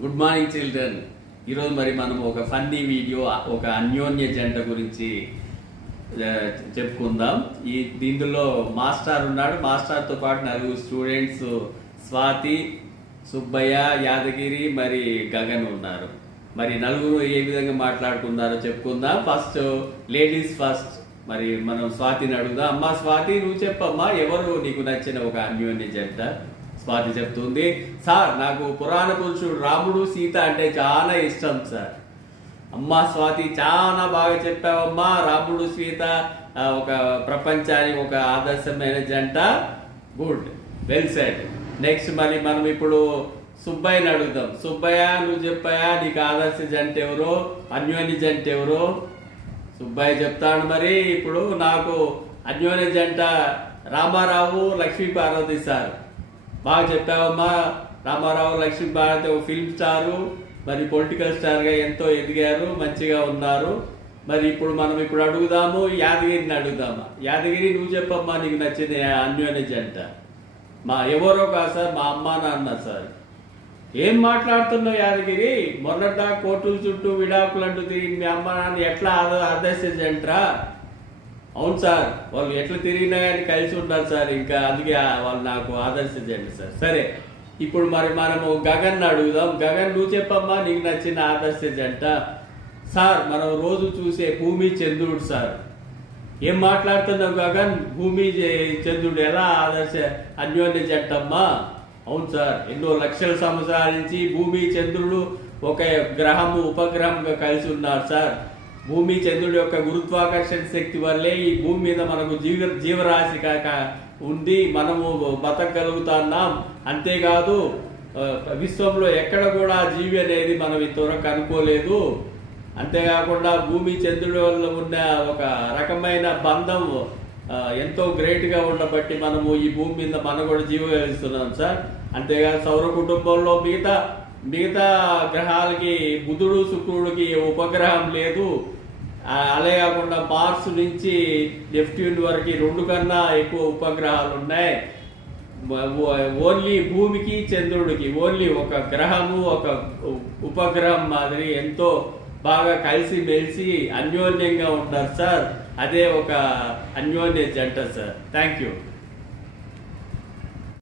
Good morning children. ఈరోజు మరి మనం ఒక ఫన్నీ వీడియో, ఒక అన్యోన్య జంట గురించి చెప్పుకుందాం. దీంట్లో మాస్టర్ ఉన్నాడు. మాస్టర్తో పాటు నలుగురు స్టూడెంట్స్ స్వాతి, సుబ్బయ్య, యాదగిరి, మరి గగన్ ఉన్నారు. మరి నలుగురు ఏ విధంగా మాట్లాడుకున్నారో చెప్పుకుందాం. First ladies first. మరి మనం స్వాతిని అడుగుదాం. అమ్మా స్వాతి, నువ్వు చెప్పమ్మా, ఎవరు నీకు నచ్చిన ఒక అన్యోన్య జంట? స్వాతి చెప్తుంది, సార్ నాకు పురాణ పురుషుడు రాముడు సీత అంటే చాలా ఇష్టం సార్. అమ్మా స్వాతి, చాలా బాగా చెప్పావమ్మా. రాముడు సీత ఒక ప్రపంచానికి ఒక ఆదర్శమైన జంట. Good, well said. నెక్స్ట్ మరి మనం ఇప్పుడు సుబ్బయ్యని అడుగుదాం. సుబ్బయ్య, నువ్వు చెప్పాయా నీకు ఆదర్శ జంట ఎవరో, అన్యోన్య జంట ఎవరో? సుబ్బయ్య చెప్తాడు, మరి ఇప్పుడు నాకు అన్యోన్య జంట రామారావు, లక్ష్మీ పార్వతి సార్. బాగా చెప్పావమ్మా. రామారావు, లక్ష్మీ పార్వతి ఒక ఫిల్మ్ స్టారు, మరి పొలిటికల్ స్టార్గా ఎంతో ఎదిగారు, మంచిగా ఉన్నారు. మరి ఇప్పుడు మనం అడుగుదాము, యాదగిరిని అడుగుదామా. యాదగిరి, నువ్వు చెప్పమ్మా నీకు నచ్చిన అన్యోన్య జంట. ఎవరో కాదు సార్, మా అమ్మ నాన్న సార్. ఏం మాట్లాడుతున్నావు యాదగిరి? మొన్నట కోర్టుల చుట్టూ విడాకులు అంటూ తిరిగి మీ అమ్మ నాన్న ఎట్లా ఆదర్శ జంటరా? అవును సార్, వాళ్ళు ఎట్లా తిరిగినా కానీ కలిసి ఉంటారు సార్. ఇంకా అందుకే వాళ్ళు నాకు ఆదర్శ జంట సార్. సరే, ఇప్పుడు మరి మనము గగన్ అడుగుదాం. గగన్, నువ్వు చెప్పమ్మా నీకు నచ్చిన ఆదర్శ జంట. సార్, మనం రోజు చూసే భూమి చంద్రుడు సార్. ఏం మాట్లాడుతున్నావు గగన్? భూమి చంద్రుడు ఎలా ఆదర్శ అన్యోన్య జంటమ్మా? అవును సార్, ఎన్నో లక్షల సంవత్సరాల నుంచి భూమి చంద్రుడు ఒక గ్రహము, ఉపగ్రహంగా కలిసి ఉన్నారు సార్. భూమి చంద్రుడి యొక్క గురుత్వాకర్షణ శక్తి వల్లే ఈ భూమి మీద మనకు జీవరాశి కాక ఉంది, మనము బతకగలుగుతున్నాం. అంతేకాదు, విశ్వంలో ఎక్కడ కూడా జీవి అనేది మనం ఇంతవరకు అనుకోలేదు. అంతేకాకుండా భూమి చంద్రుడి వల్ల ఉన్న ఒక రకమైన బంధం ఎంతో గ్రేట్గా ఉండబట్టి మనము ఈ భూమి మీద మనం కూడా జీవగలుగుతున్నాం సార్. అంతేకాదు, సౌర కుటుంబంలో మిగతా గ్రహాలకి, బుధుడు శుక్రుడికి ఉపగ్రహం లేదు. అలాగే కాకుండా మార్స్ నుంచి నెప్ట్యూన్ వరకు 2 కన్నా ఎక్కువ ఉపగ్రహాలు ఉన్నాయి. ఓన్లీ భూమికి చంద్రుడికి ఓన్లీ ఒక గ్రహము, ఒక ఉపగ్రహం మాదిరి ఎంతో బాగా కలిసి మెలిసి అన్యోన్యంగా ఉంటారు సార్. అదే ఒక అన్యోన్య జంట సార్. Thank you.